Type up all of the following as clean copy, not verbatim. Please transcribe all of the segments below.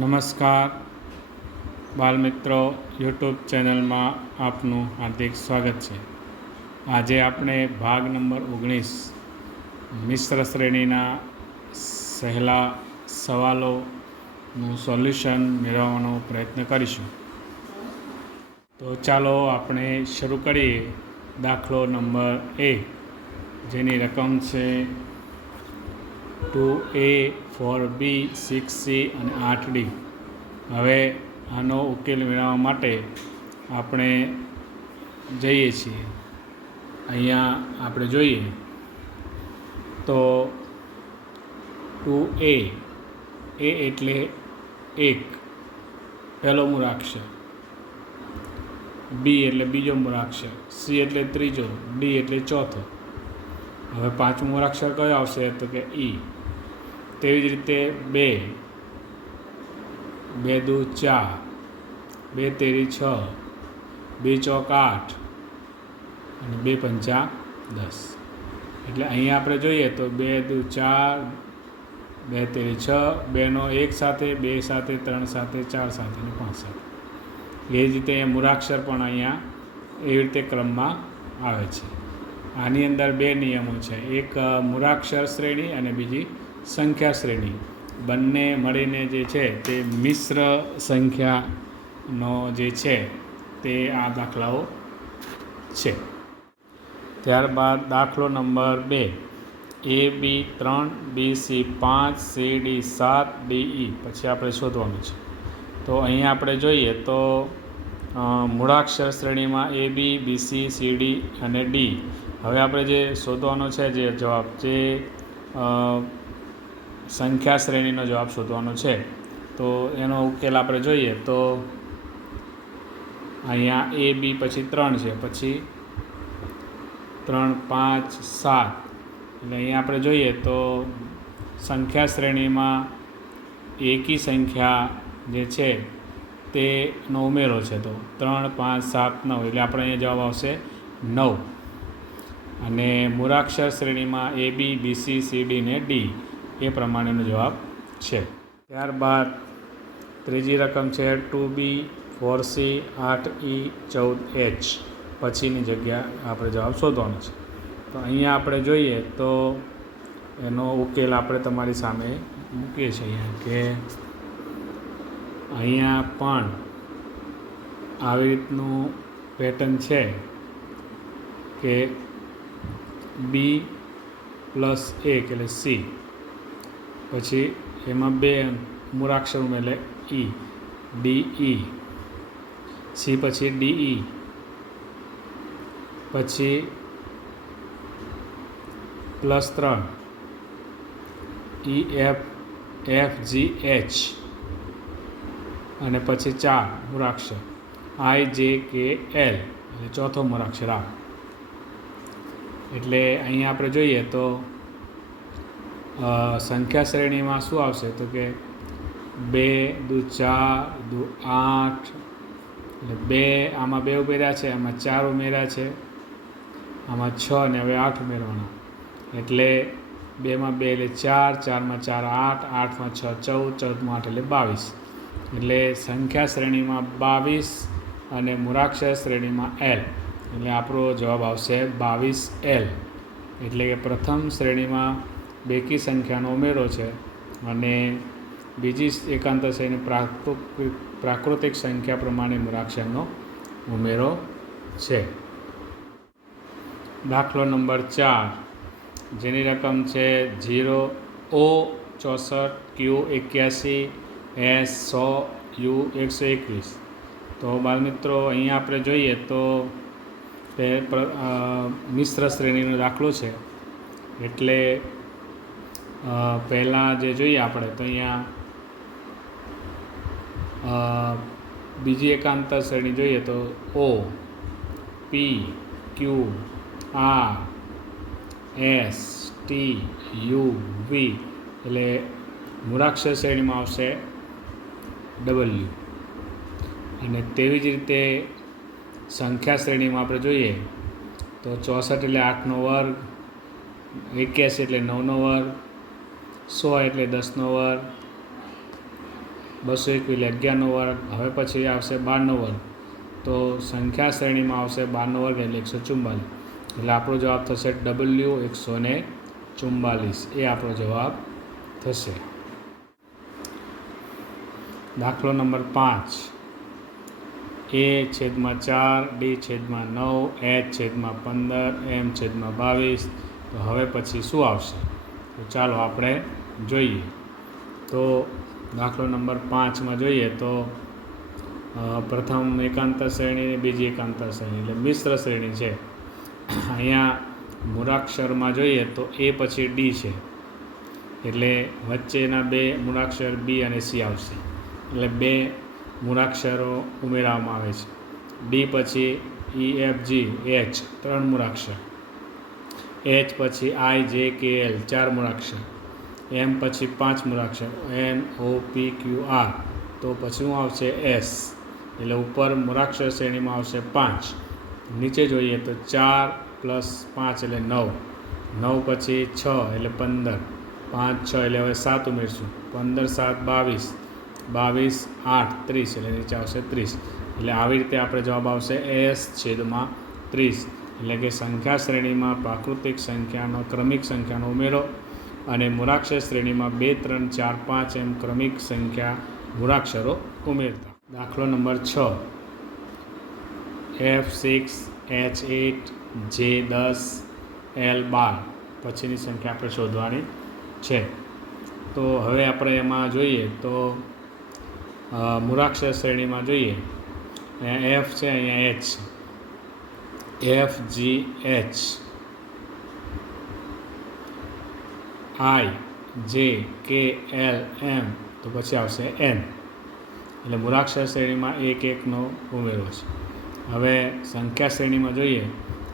નમસ્કાર બાલમિત્રો, યુટ્યુબ ચેનલમાં આપનું હાર્દિક સ્વાગત છે. આજે આપણે ભાગ નંબર 19 મિશ્ર શ્રેણીના સહેલા સવાલોનું સોલ્યુશન મેળવવાનો પ્રયત્ન કરીશું. તો ચાલો આપણે શરૂ કરીએ. દાખલો નંબર 1, જેની રકમ છે 2a, 4b, 6c અને 8d. હવે આનો ઉકેલ મેળવવા માટે આપણે જઈએ છીએ. અહીંયા આપણે જોઈએ તો 2a એટલે 1 પહેલો મૂળાક્ષર, b એટલે બીજો મૂળાક્ષર, c એટલે ત્રીજો, d એટલે ચોથો. હવે પાંચમું મૂળાક્ષર કયો આવશે? તો કે ઈ. તેવી જ રીતે 2, 2 દુ 4, 2 તેરી 6, 2 ચોક 8 અને 2 પંચા 10. એટલે અહીંયા આપણે જોઈએ તો 2 દુ 4, 2 તેરી 6, 2નો 1 સાથે, 2 સાથે, 3 સાથે, 4 સાથે અને 5 સાથે. એ જ રીતે મૂળાક્ષર પણ અહીંયા એવી રીતે ક્રમમાં આવે છે. આની અંદર બે નિયમો છે, એક મૂળાક્ષર શ્રેણી અને બીજી સંખ્યા શ્રેણી. બંને મળીને જે છે તે મિશ્ર સંખ્યાનો જે છે તે આ દાખલાઓ છે. ત્યારબાદ દાખલો number 2, AB 3, BC 5, CD 7, DE પછી આપણે શોધવાનું છે. તો અહીંયા આપણે જોઈએ તો મૂળાક્ષર શ્રેણીમાં AB, BC, CD અને D. હવે આપણે જે શોધવાનો છે જે જવાબ, જે સંખ્યા શ્રેણીનો જવાબ શોધવાનો છે, તો એનો ઉકેલ આપણે જોઈએ તો અહીંયા AB પછી 3 છે, પછી 3, 5, 7. એટલે અહીંયા આપણે જોઈએ તો સંખ્યા શ્રેણીમાં એકી સંખ્યા જે છે તેનો ઉમેરો છે. તો 3, 5, 7, 9 એટલે આપણે અહીંયા જવાબ આવશે 9. અને મૂળાક્ષર શ્રેણીમાં AB, BC, CD ને D એ પ્રમાણેનો જવાબ છે. ત્યારબાદ ત્રીજી રકમ છે 2b, 4c, 8e, 14h. પછીની જગ્યા આપણે જવાબ શોધવાનો છે. તો અહીંયા આપણે જોઈએ તો એનો ઉકેલ આપણે તમારી સામે મૂકીએ છીએ કે અહીંયા પણ આવી રીતનું પેટર્ન છે કે b પ્લસ 1 એટલે c, પછી એમાં 2 મૂળાક્ષર ઉમેરે એટલે e, DE, c પછી DE, પછી પ્લસ 3 EF, FGH અને પછી 4 મૂળાક્ષર IJKL એટલે ચોથો મૂળાક્ષર આ. એટલે અહીંયા આપણે જોઈએ તો સંખ્યા શ્રેણીમાં શું આવશે? તો કે 2 દુ 4, દુ 8 એટલે 2, આમાં 2 ઉમેર્યા છે, આમાં 4 ઉમેર્યા છે, આમાં 6 અને હવે 8 ઉમેરવાના. એટલે 2માં 2 એટલે 4, 4માં 4 8, 8માં 6 14, 14માં 8 એટલે 22. એટલે સંખ્યા શ્રેણીમાં 22 અને મૂળાક્ષર શ્રેણીમાં L. એટલે આપણો જવાબ આવશે 22L. એટલે કે પ્રથમ શ્રેણીમાં બેકી સંખ્યાનો ઉમેરો છે અને બીજી એકાંતર શ્રેણી પ્રાકૃતિક સંખ્યા પ્રમાણે મૂળાક્ષરનો ઉમેરો છે. દાખલો નંબર 4, જેની રકમ છે 0, O 64, Q 81, S 100, U 121. તો બાળમિત્રો, અહીંયા આપણે જોઈએ તો તે મિશ્ર શ્રેણીનો દાખલો છે. એટલે પહેલાં જે જોઈએ આપણે તો અહીંયા બીજી એકાંતર શ્રેણી જોઈએ તો O, P, Q, R, S, T, U, V. એટલે મૂળાક્ષર શ્રેણીમાં આવશે W. અને તેવી જ રીતે સંખ્યા શ્રેણીમાં આપણે જોઈએ તો 64 એટલે 8નો વર્ગ, 81 એટલે 9નો વર્ગ, 100 એટલે 10નો વર્ગ, 221 એટલે 11નો વર્ગ. હવે પછી આવશે 12નો વર્ગ, તો સંખ્યા શ્રેણીમાં આવશે 12નો વર્ગ એટલે 144. એટલે આપણો જવાબ થશે W 144. એ આપણો જવાબ થશે. દાખલો number 5. A/4, D/9, H/15, M/22. તો હવે પછી શું આવશે? તો ચાલો આપણે જોઈએ. તો દાખલો નંબર 5માં જોઈએ તો પ્રથમ એકાંતર શ્રેણી, બીજી એકાંતર શ્રેણી એટલે મિશ્ર શ્રેણી છે. અહીંયા મૂળાક્ષરમાં જોઈએ તો A પછી D છે, એટલે વચ્ચેના બે મૂળાક્ષર B અને C આવશે, એટલે બે મૂળાક્ષરો ઉમેરવામાં આવે છે. D પછી E, F, G, H 3 મૂળાક્ષર, H પછી I, J, K, L 4 મૂળાક્ષર, M પછી 5 મૂળાક્ષર, N, O, P, Q, R. તો પછી શું આવશે? S. એટલે ઉપર મૂળાક્ષર શ્રેણીમાં આવશે 5. નીચે જોઈએ તો 4 + 5 એટલે 9, 9 પછી 6 એટલે 15, 5, 6 એટલે હવે 7 ઉમેરશું, 15, 7, 22, 22, 8, 30 એટલે નીચે આવશે 30. એટલે આવી રીતે આપણે જવાબ આવશે S/30. એટલે કે સંખ્યા શ્રેણીમાં પ્રાકૃતિક સંખ્યાનો ક્રમિક સંખ્યાનો ઉમેરો અને મૂળાક્ષર શ્રેણીમાં 2, 3, 4, 5 એમ ક્રમિક સંખ્યા મૂળાક્ષરો ઉમેરતા. દાખલો number 6. F6, H8, J10, L12 પછીની સંખ્યા આપણે શોધવાની છે. તો હવે આપણે એમાં જોઈએ તો મૂળાક્ષર શ્રેણીમાં જોઈએ, અહીંયા F છે, અહીંયા H છે. F, G, H, I, J, K, L, M. તો પછી આવશે N. એટલે મૂળાક્ષર શ્રેણીમાં 1, 1નો ઉમેરો છે. હવે સંખ્યા શ્રેણીમાં જોઈએ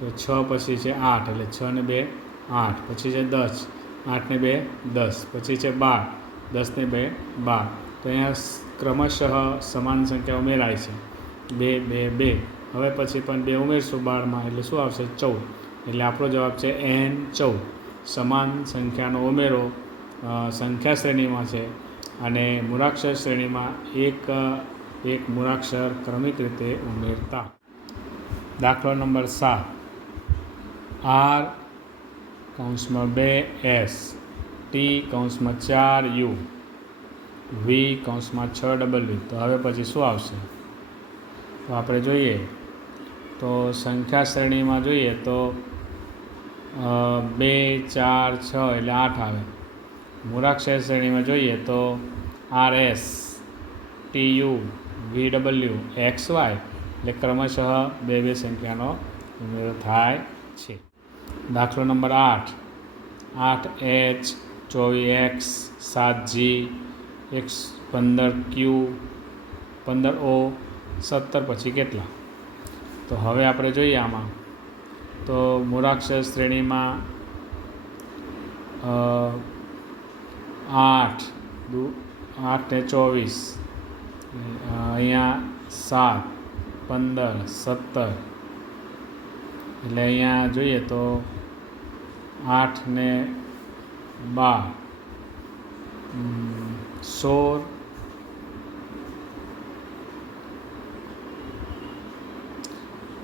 તો 6 પછી છે 8 એટલે 6 ને 2 8, પછી છે 10, 8 ને 2 10, પછી છે 12, 10 ને 2 12. તો અહીંયા ક્રમશઃ સમાન સંખ્યા ઉમેરાય છે, 2, 2, 2. હવે પછી પણ 2 ઉમેરશું 12માં એટલે શું આવશે? 14. એટલે આપણો જવાબ છે N14. સમાન સંખ્યાનો ઉમેરો સંખ્યા શ્રેણીમાં છે અને મૂળાક્ષર શ્રેણીમાં એક મૂળાક્ષર ક્રમિક રીતે ઉમેરતા. દાખલો નંબર 7. R(2)S, T(4)U, V(6)W. તો હવે પછી શું આવશે? તો આપણે જોઈએ તો સંખ્યા શ્રેણીમાં જોઈએ તો 2, 4, 6 એટલે 8 આવે. મૂળાક્ષર શ્રેણીમાં જોઈએ તો RS, TU, VW, XY એટલે ક્રમશઃ 2 સંખ્યાનો ઉમેરો થાય છે. દાખલો number 8. 8H, 24X, 7G, 15Q, 15O, 17 પછી કેટલા? તો હવે આપણે જોઈએ આમાં તો મૂળાક્ષર શ્રેણીમાં 8 ને 24, અહીંયા 7, 15, 17. એટલે અહીંયા જોઈએ તો 8 ને 12, 16.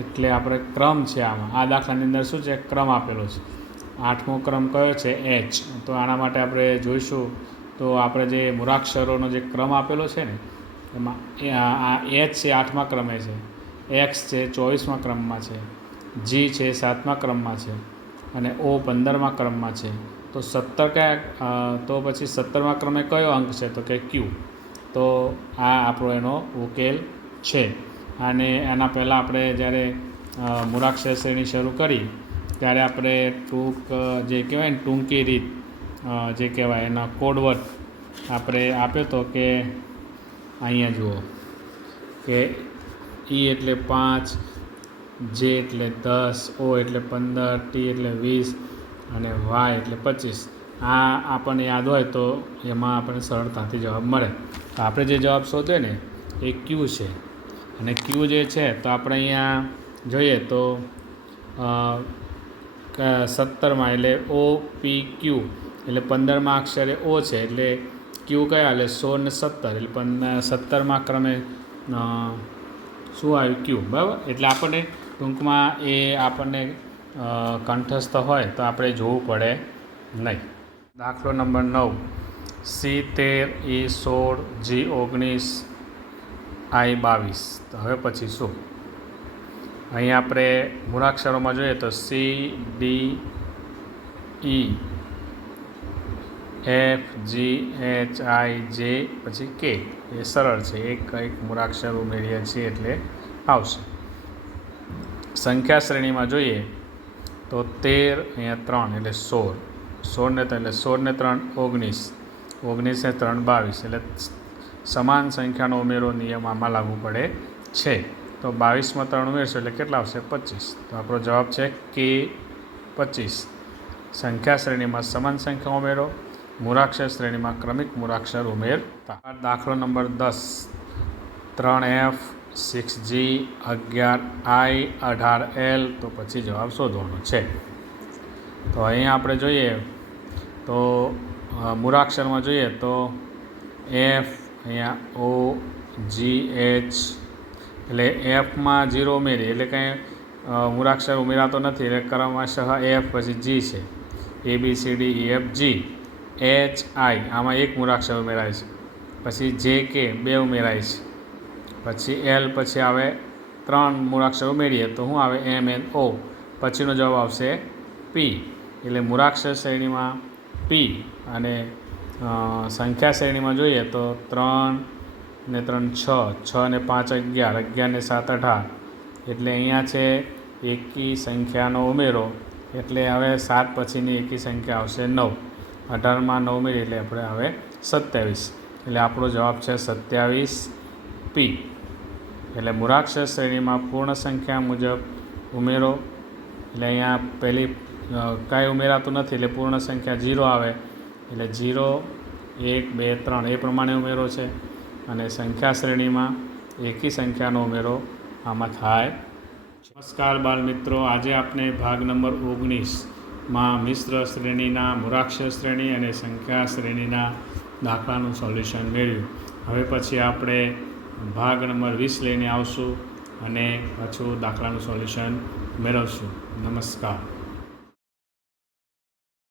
એટલે આપણે ક્રમ છે આમાં, આ દાખલાની અંદર શું છે? ક્રમ આપેલો છે. 8મો ક્રમ કયો છે? H. તો આના માટે આપણે જોઈશું તો આપણે જે મૂળાક્ષરોનો જે ક્રમ આપેલો છે ને એમાં આ H છે 8મા ક્રમે છે, X છે 24મા ક્રમમાં છે, G છે 7મા ક્રમમાં છે અને O 15મા ક્રમમાં છે. તો 17 કયા? તો પછી 17મા ક્રમે કયો અંક છે? તો કે Q. તો આ આપણો એનો ઉકેલ છે. અને એના પહેલાં આપણે જ્યારે મૂળાક્ષર શ્રેણી શરૂ કરી ત્યારે આપણે જે કહેવાય ને ટૂંકી રીત જે કહેવાય એના કોડવર્ડ આપણે આપ્યો હતો કે અહીંયા જુઓ કે E એટલે 5, J એટલે 10, O એટલે 15, T એટલે 20 અને Y એટલે 25. આ આપણને યાદ હોય તો એમાં આપણને સરળતાથી જવાબ મળે. તો આપણે જે જવાબ શોધે ને એ Q છે. અને Q જે છે તો આપણે અહીંયા જોઈએ તો 17માં એટલે OPQ એટલે 15મા અક્ષરે O છે એટલે ક્યુ કયા એટલે 16 ને 17 એટલે પણ 17માં ક્રમે શું આવ્યું ક્યુ, બરાબર. એટલે આપણને ટૂંકમાં એ આપણને કંઠસ્થ હોય તો આપણે જોવું પડે નહીં. દાખલો number 9, C13 E16 G19 I22. તો હવે પછી શું? અહીં આપણે મૂળાક્ષરોમાં જોઈએ તો C D E F G H I J પછી K. એ સરળ છે, એક મૂળાક્ષર ઉમેરીએ છીએ એટલે આવશે. સંખ્યા શ્રેણીમાં જોઈએ તો 13, અહીંયા 3 એટલે 16, 16 ને 3 એટલે 16 ને 3 19, 19 ને 3 22 એટલે સમાન સંખ્યાનો ઉમેરો નિયમ આમાં લાગુ પડે છે. તો 22માં 3 ઉમેરશો એટલે કેટલા આવશે? 25. તો આપણો જવાબ છે કે 25. સંખ્યા શ્રેણીમાં સમાન સંખ્યા ઉમેરો, મૂળાક્ષર શ્રેણીમાં ક્રમિક મૂળાક્ષર ઉમેરતા. દાખલો number 10, 3F 6G 11I 18L. તો પછી જવાબ શોધવાનો છે. તો અહીંયા આપણે જોઈએ તો મૂળાક્ષરમાં જોઈએ તો F, અહીંયા O G H એટલે Fમાં 0 ઉમેરી એટલે કંઈ મૂળાક્ષર ઉમેરાતો નથી એટલે ક્રમશઃ F પછી G છે, A B C D E F G. H I આમાં એક મૂળાક્ષર ઉમેરાય છે, પછી J K 2 ઉમેરાય છે, પછી L પછી આવે 3 મૂળાક્ષર ઉમેરીએ તો શું આવે? M N O. પછીનો જવાબ આવશે P. એટલે મૂળાક્ષર શ્રેણીમાં P અને સંખ્યા શ્રેણીમાં જોઈએ તો 3 ને 3 6, 6 ને 5 11, 11 ને 7 18. એટલે અહીંયા છે એકી સંખ્યાનો ઉમેરો એટલે હવે 7 પછીની એકી સંખ્યા આવશે 9. 18માં 9 ઉમેરી એટલે આપણે હવે 27. એટલે આપણો જવાબ છે 27 P. એટલે મૂળાક્ષર શ્રેણીમાં પૂર્ણ સંખ્યા મુજબ ઉમેરો એટલે અહીંયા પહેલી કાંઈ ઉમેરાતું નથી એટલે પૂર્ણ સંખ્યા 0 આવે એટલે 0 1 2 3 એ પ્રમાણે ઉમેરો છે. અને સંખ્યા શ્રેણીમાં એકી સંખ્યાનો ઉમેરો આમાં થાય. નમસ્કાર બાળ મિત્રો, આજે આપણે ભાગ નંબર 19માં મિશ્ર શ્રેણીના મૂળાક્ષર શ્રેણી અને સંખ્યા શ્રેણીના દાખલાનું સોલ્યુશન મેળવ્યું. હવે પછી આપણે ભાગ નંબર 20 લઈને આવશું અને પાછું દાખલાનું સોલ્યુશન મેળવશું. નમસ્કાર.